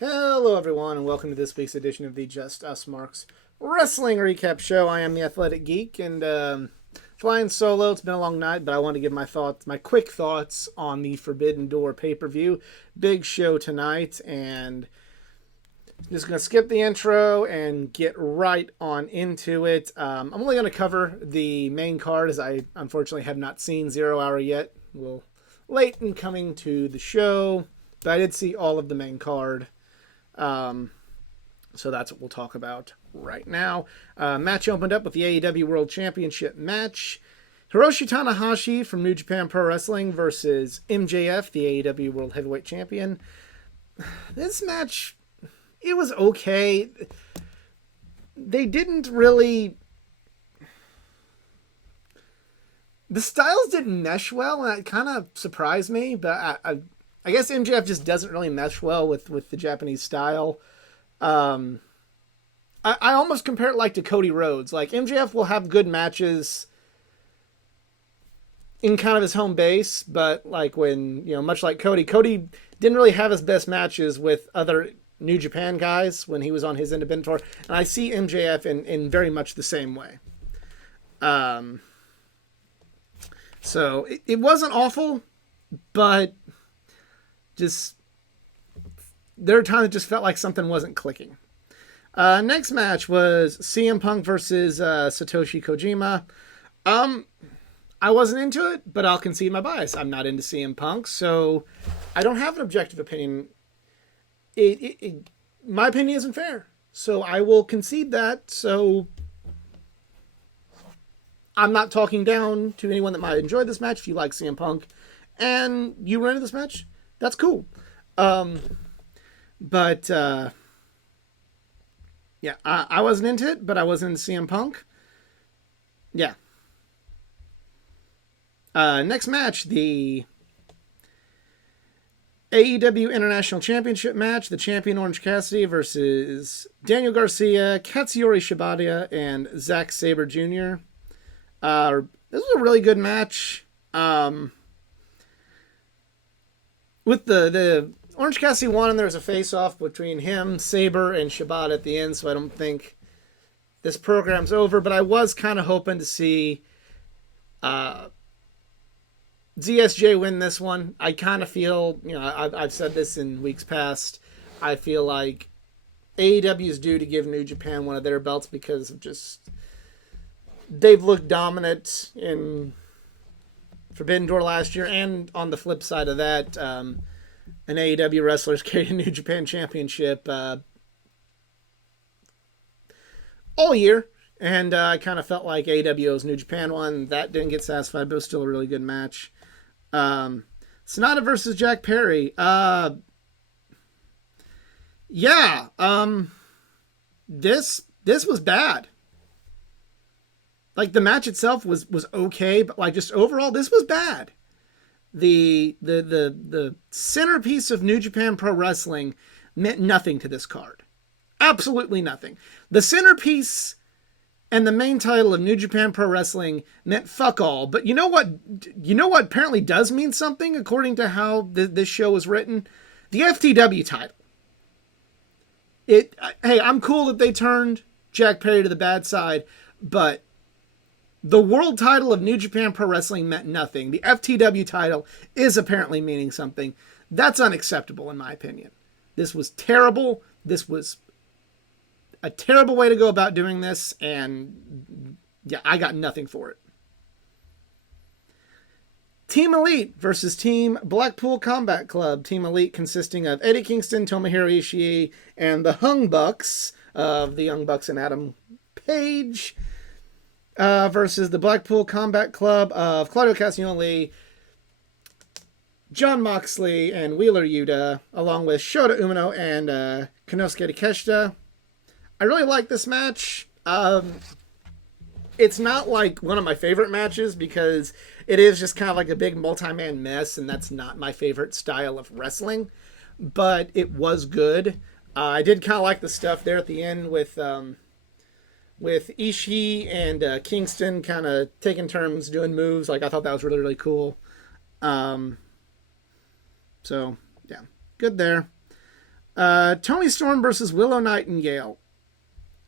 Hello, everyone, and welcome to this week's edition of the Just Us Marks Wrestling Recap Show. I am the Athletic Geek, and flying solo. It's been a long night, but I want to give my quick thoughts on the Forbidden Door pay-per-view. Big show tonight, and just going to skip the intro and get right on into it. I'm only going to cover the main card, as I unfortunately have not seen 0 Hour yet. Well, late in coming to the show, but I did see all of the main card. So that's what we'll talk about right now. Match opened up with the AEW World Championship match. Hiroshi Tanahashi from New Japan Pro Wrestling versus MJF, the AEW World Heavyweight Champion. This match, it was okay. They didn't really... The styles didn't mesh well, and that kind of surprised me, but I guess MJF just doesn't really mesh well with the Japanese style. I almost compare it like to Cody Rhodes. Like, MJF will have good matches in kind of his home base, but like when, much like Cody didn't really have his best matches with other New Japan guys when he was on his independent tour. And I see MJF in very much the same way. So it wasn't awful, but just there are times it just felt like something wasn't clicking. Next match was CM Punk versus Satoshi Kojima. I wasn't into it, but I'll concede my bias. I'm not into CM Punk, so I don't have an objective opinion. My opinion isn't fair, so I will concede that. So I'm not talking down to anyone that might enjoy this match. If you like CM Punk and you run into this match, that's cool. But yeah, I wasn't into it, but I wasn't into CM Punk. Yeah. Next match, the AEW International Championship match. The champion Orange Cassidy versus Daniel Garcia, Katsuyori Shibata, and Zack Sabre Jr. This was a really good match. With the Orange Cassidy won, and there was a face-off between him, Sabre, and Shibata at the end, so I don't think this program's over, but I was kind of hoping to see ZSJ win this one. I kind of feel, I've said this in weeks past, I feel like AEW is due to give New Japan one of their belts because of just... They've looked dominant in Forbidden Door last year, and on the flip side of that, an AEW wrestler's carried a New Japan Championship all year, and I kind of felt like AEW's New Japan one. That didn't get satisfied, but it was still a really good match. Sonata versus Jack Perry. This was bad. Like, the match itself was okay, but like just overall, this was bad. The centerpiece of New Japan Pro Wrestling meant nothing to this card. Absolutely nothing. The centerpiece and the main title of New Japan Pro Wrestling meant fuck all. But you know what? You know what apparently does mean something according to how this show was written? The FTW title. Hey, I'm cool that they turned Jack Perry to the bad side, but the world title of New Japan Pro Wrestling meant nothing. The FTW title is apparently meaning something. That's unacceptable, in my opinion. This was terrible. This was a terrible way to go about doing this, and yeah, I got nothing for it. Team Elite versus Team Blackpool Combat Club. Team Elite consisting of Eddie Kingston, Tomohiro Ishii, and the Hung Bucks of the Young Bucks and Adam Page. Versus the Blackpool Combat Club of Claudio Castagnoli, Jon Moxley, and Wheeler Yuta, along with Shota Umino and Konosuke Takeshita. I really like this match. It's not like one of my favorite matches because it is just kind of like a big multi-man mess, and that's not my favorite style of wrestling. But it was good. I did kind of like the stuff there at the end with Ishii and Kingston kind of taking turns doing moves. Like, I thought that was really, really cool. So, yeah, good there. Tony Storm versus Willow Nightingale.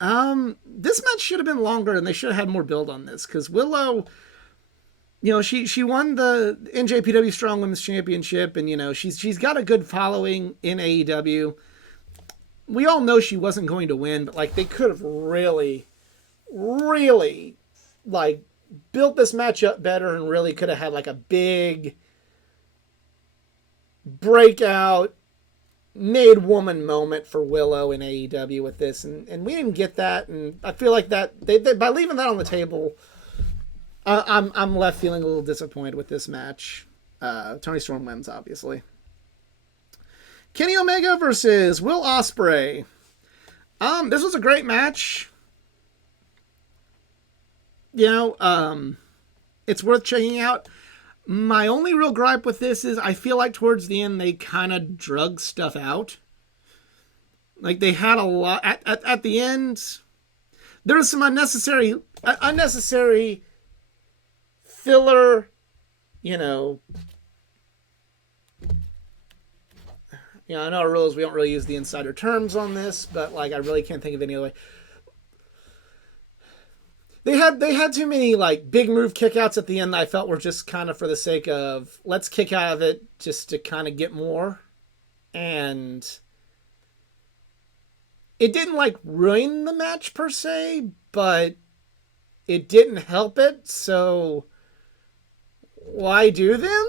This match should have been longer, and they should have had more build on this because Willow, she won the NJPW Strong Women's Championship, and she's got a good following in AEW. We all know she wasn't going to win, but like they could have really, really like built this match up better and really could have had like a big breakout made woman moment for Willow in AEW with this, and we didn't get that, and I feel like that they by leaving that on the table, I'm left feeling a little disappointed with this match. Tony Storm wins, obviously. Kenny Omega versus Will Ospreay. This was a great match. It's worth checking out. My only real gripe with this is I feel like towards the end they kind of drug stuff out. Like they had a lot at the end. There was some unnecessary filler, I know our rules, we don't really use the insider terms on this, but like I really can't think of any other way. They had too many like big move kickouts at the end that I felt were just kind of for the sake of let's kick out of it just to kind of get more. And it didn't like ruin the match per se, but it didn't help it. So why do them?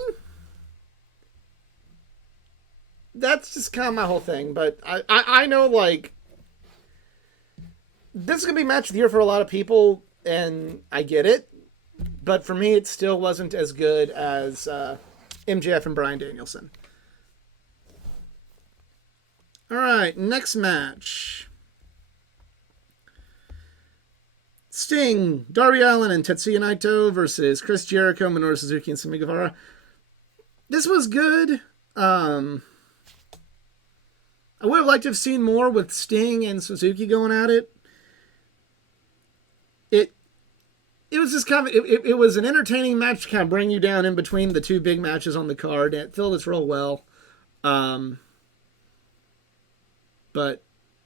That's just kind of my whole thing. But I know like this is going to be match of the year for a lot of people. And I get it, but for me, it still wasn't as good as MJF and Bryan Danielson. All right, next match. Sting, Darby Allin, and Tetsuya Naito versus Chris Jericho, Minoru Suzuki, and Sammy Guevara. This was good. I would have liked to have seen more with Sting and Suzuki going at it. It was just kind of it was an entertaining match to kind of bring you down in between the two big matches on the card. It filled its role well. But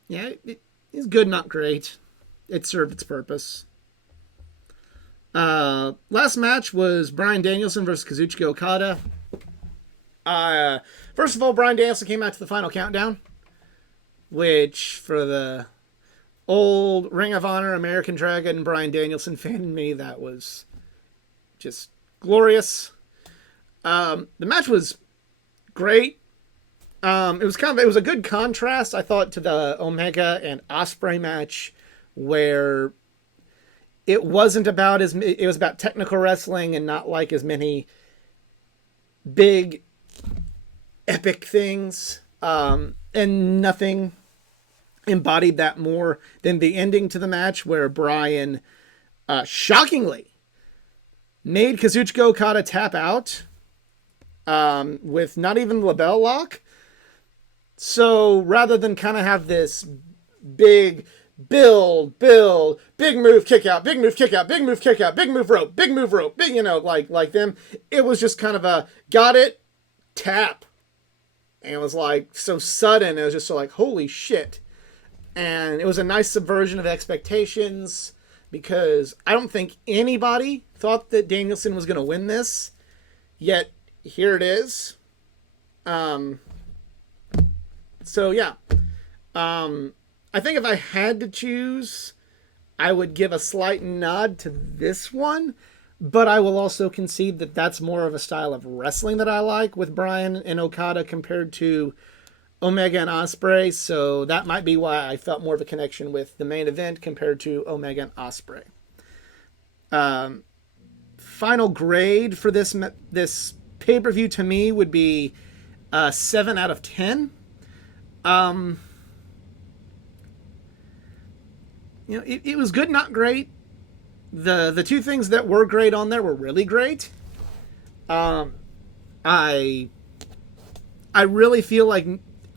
yeah, it's good, not great. It served its purpose. Last match was Bryan Danielson versus Kazuchika Okada. First of all, Bryan Danielson came out to the final countdown, which for the old Ring of Honor American Dragon Bryan Danielson fan in me, that was just glorious. The match was great. It was a good contrast, I thought, to the Omega and Ospreay match, where it wasn't about it was about technical wrestling and not like as many big epic things. And nothing embodied that more than the ending to the match, where Bryan shockingly made Kazuchika Okada tap out with not even the LeBell Lock. So rather than kind of have this big build, big move, kick out, big move, kick out, big move, kick out, big move, rope, big, like them, it was just kind of a got it, tap. And it was like so sudden. It was just so like, holy shit. And it was a nice subversion of expectations, because I don't think anybody thought that Danielson was going to win this. Yet, here it is. So, yeah. I think if I had to choose, I would give a slight nod to this one. But I will also concede that that's more of a style of wrestling that I like with Bryan and Okada compared to Omega and Ospreay, so that might be why I felt more of a connection with the main event compared to Omega and Ospreay. Final grade for this pay-per-view to me would be 7 out of 10. It was good, not great. The two things that were great on there were really great. I really feel like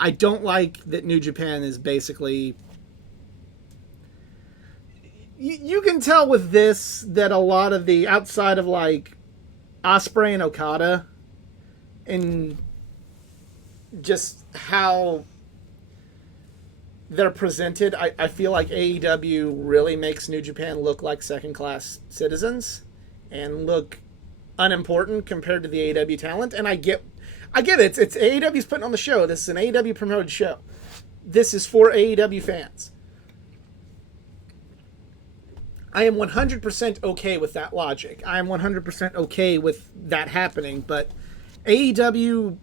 I don't like that New Japan is basically... You can tell with this that a lot of the outside of like Ospreay and Okada and just how they're presented, I feel like AEW really makes New Japan look like second-class citizens and look unimportant compared to the AEW talent. And I get it. It's AEW's putting on the show. This is an AEW promoted show. This is for AEW fans. I am 100% okay with that logic. I am 100% okay with that happening. But AEW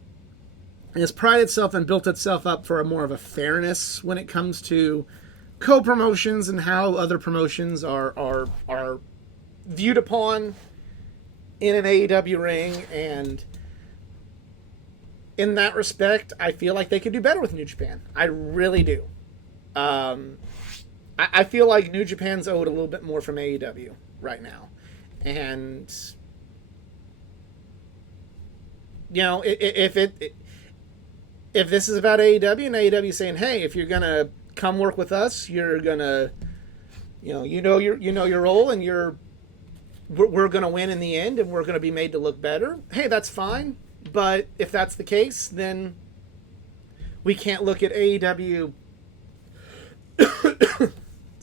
has prided itself and built itself up for a more of a fairness when it comes to co-promotions and how other promotions are viewed upon in an AEW ring. And in that respect, I feel like they could do better with New Japan. I really do. I feel like New Japan's owed a little bit more from AEW right now. And, you know, if this is about AEW and AEW saying, hey, if you're going to come work with us, you're going to, you know your role, and we're going to win in the end, and we're going to be made to look better. Hey, that's fine. But if that's the case, then we can't look at AEW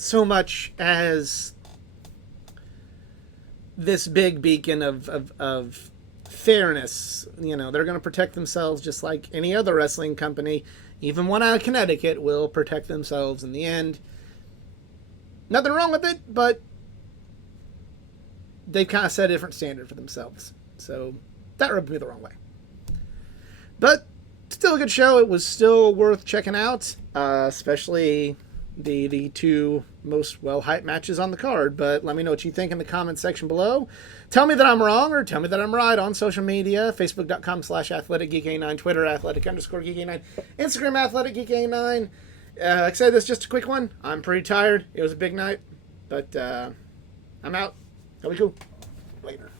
so much as this big beacon of fairness. You know, they're going to protect themselves just like any other wrestling company. Even one out of Connecticut will protect themselves in the end. Nothing wrong with it, but they've kind of set a different standard for themselves. So that rubbed me the wrong way. But still a good show. It was still worth checking out, especially the two most well-hyped matches on the card. But let me know what you think in the comments section below. Tell me that I'm wrong or tell me that I'm right on social media. Facebook.com/AthleticGeekA9, Twitter Athletic_Geek89, Instagram AthleticGeekA9. Like I said, this is just a quick one. I'm pretty tired. It was a big night. But I'm out. That'll be cool. Later.